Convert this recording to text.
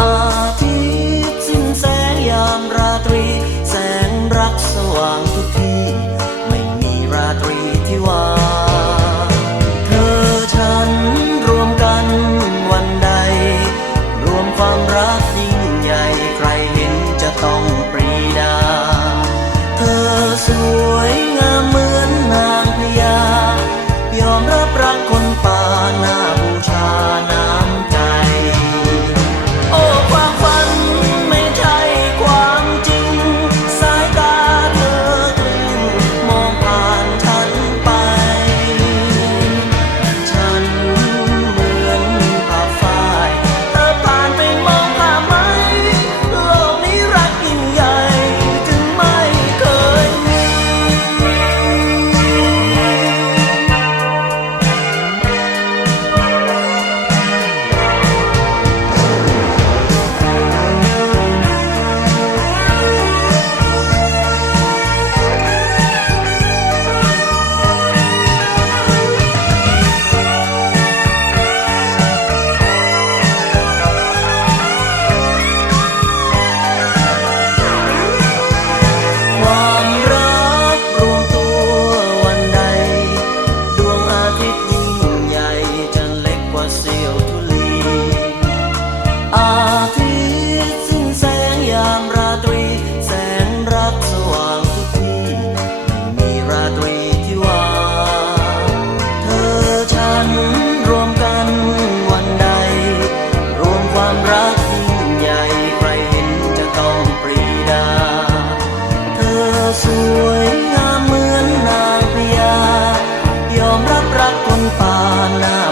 อาทิตย์สิ้นแสงยามราตรี แสงรักสว่างทุกที่ ไม่มีราตรีที่ว่าง รักคนป่านา